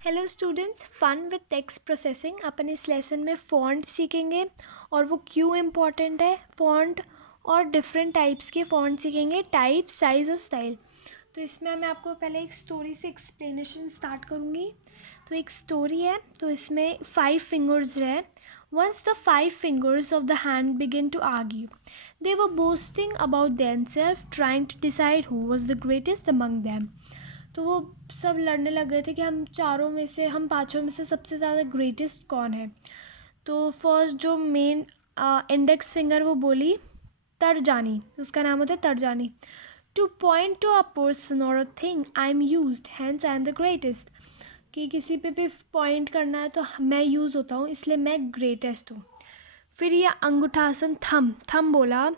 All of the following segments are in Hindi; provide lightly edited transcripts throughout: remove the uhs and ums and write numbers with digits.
Hello students, fun with text processing. अपन इस लेसन में फ़ॉन्ट सीखेंगे और वो क्यों इम्पॉर्टेंट है फ़ॉन्ट, और डिफरेंट टाइप्स के फ़ॉन्ट सीखेंगे, टाइप, साइज़ और स्टाइल। तो इसमें मैं आपको पहले एक स्टोरी से एक्सप्लेनेशन स्टार्ट करूँगी। तो एक स्टोरी है, तो इसमें 5 फिंगर्स है। Once the 5 fingers of the hand began to argue. They were boasting about themselves, trying to decide who was the greatest among them. तो वो सब लड़ने लग गए थे कि हम पाँचों में से सबसे ज़्यादा ग्रेटेस्ट कौन है। तो फर्स्ट जो मेन इंडेक्स फिंगर वो बोली तर्जानी, उसका नाम होता है तर्जानी। To point to a person और a thing I am used, hence I am the greatest. कि किसी पे भी पॉइंट करना है तो मैं यूज़ होता हूँ, इसलिए मैं ग्रेटेस्ट हूँ। फिर ये अंगूठासन थम थम बोला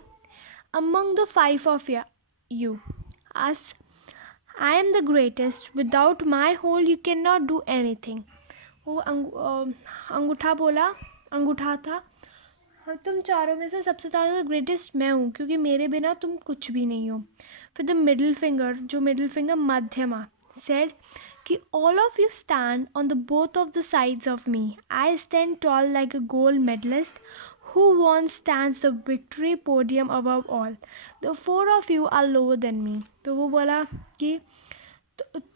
among the 5 of you us I am the greatest, without my hold you can not do any thing. वो अंगूठा बोला, अंगूठा था, हाँ तुम चारों में से सबसे ज़्यादा ग्रेटेस्ट मैं हूँ, क्योंकि मेरे बिना तुम कुछ भी नहीं हो। फिर द मिडिल फिंगर, जो मिडिल फिंगर मध्यमा, सेड कि all of you stand on the both of the sides of me, I stand tall like a gold medalist who won stands the victory podium above all. The 4 of you are lower than me. तो वो बोला कि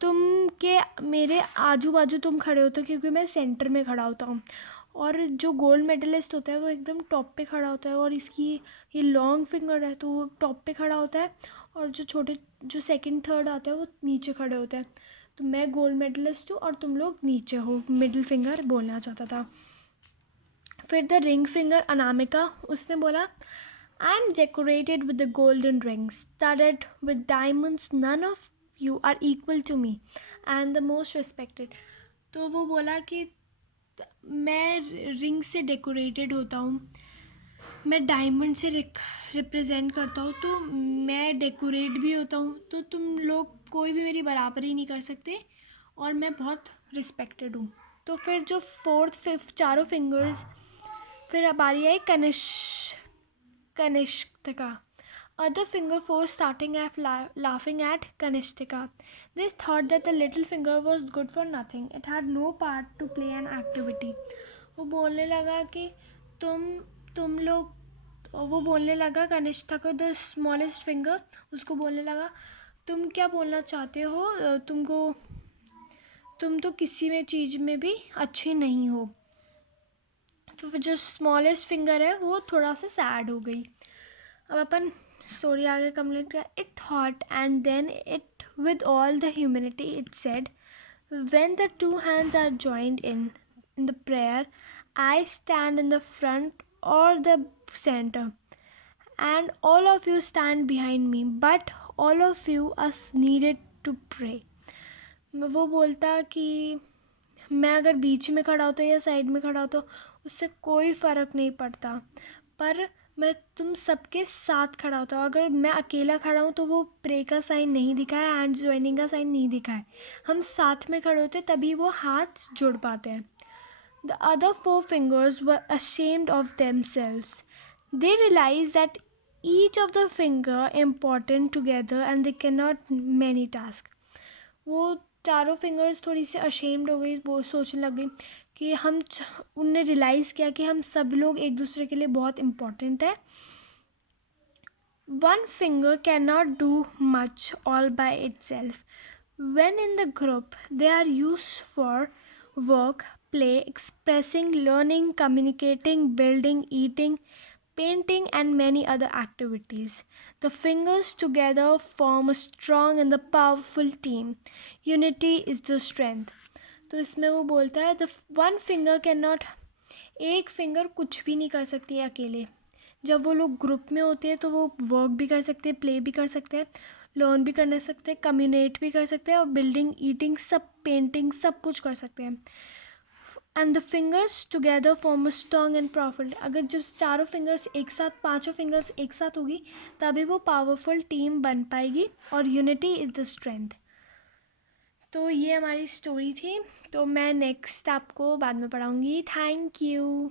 तुम के मेरे आजू बाजू तुम खड़े होते हो, क्योंकि मैं सेंटर में खड़ा होता हूँ, और जो गोल्ड मेडलिस्ट होता है वो एकदम टॉप पे खड़ा होता है, और इसकी ये लॉन्ग फिंगर है तो वो टॉप पे खड़ा होता है, और जो सेकंड थर्ड आता है वो नीचे खड़े होते हैं। तो मैं गोल्ड मेडलिस्ट हूँ और तुम लोग नीचे हो, मिडिल फिंगर बोलना चाहता था। फिर द रिंग फिंगर अनामिका, उसने बोला I am decorated with the golden rings studded with diamonds, none of you are equal to me and the most respected. तो वो बोला कि मैं रिंग से डेकोरेटेड होता हूँ, मैं डायमंड से रिप्रेजेंट करता हूँ, तो मैं डेकोरेट भी होता हूँ, तो तुम लोग कोई भी मेरी बराबरी नहीं कर सकते, और मैं बहुत रिस्पेक्टेड हूँ। तो फिर जो फोर्थ फिफ्थ चारों फिंगर्स, फिर अब बारी आई कनिष्ठिका। Other finger four starting at laughing at Kanishtika. They thought that the little finger was good for nothing. It had no part to play an activity. वो बोलने लगा कि तुम लोग वो बोलने लगा कनिष्ठा को, द स्मॉलेस्ट फिंगर, उसको बोलने लगा तुम क्या बोलना चाहते हो, तुम तो किसी में चीज़ में भी अच्छी नहीं हो। तो जो स्मॉलेस्ट फिंगर है वो थोड़ा सा सैड हो गई। अब अपन स्टोरी आगे कंप्लीट कर। It thought and then it with all the humility it said, when the two hands are joined in the prayer, I stand in the front और the centre and all of you stand behind me, but all of you are needed to pray. वो बोलता कि मैं अगर बीच में खड़ा होता या साइड में खड़ा होता उससे कोई फ़र्क नहीं पड़ता, पर मैं तुम सबके साथ खड़ा होता हूँ। अगर मैं अकेला खड़ा हूँ तो वो प्रे का साइन नहीं दिखा है, हैंड ज्वाइनिंग का साइन नहीं दिखा है, हम साथ में खड़े होते तभी वो हाथ जुड़ पाते हैं। The other 4 fingers were ashamed of themselves. They realized that each of the finger important together and they cannot many task. वो चारों फिंगर्स थोड़ी सी अशेम्ड हो गई, वो सोचने लग गई कि उनने रियलाइज़ किया कि हम सब लोग एक दूसरे के लिए बहुत इम्पोर्टेंट है। One finger can not do much all by itself. When in the group they are used for work, play, expressing, learning, communicating, building, eating, painting and many other activities. The fingers together form a strong and the powerful team. Unity is the strength. तो इसमें वो बोलता है the one finger cannot, एक फिंगर कुछ भी नहीं कर सकती है अकेले। जब वो लोग ग्रुप में होते हैं तो वो वर्क भी कर सकते हैं, प्ले भी कर सकते हैं, लर्न भी कर सकते हैं, कम्युनिकेट भी कर सकते हैं, और बिल्डिंग, ईटिंग, सब, पेंटिंग, सब कुछ कर सकते हैं। And the fingers together form a strong and powerful. अगर जब चारों फिंगर्स एक साथ, पांचों फिंगर्स एक साथ होगी तभी वो पावरफुल टीम बन पाएगी, और यूनिटी इज़ द स्ट्रेंथ। तो ये हमारी स्टोरी थी, तो मैं नेक्स्ट आपको बाद में पढ़ाऊँगी। Thank you.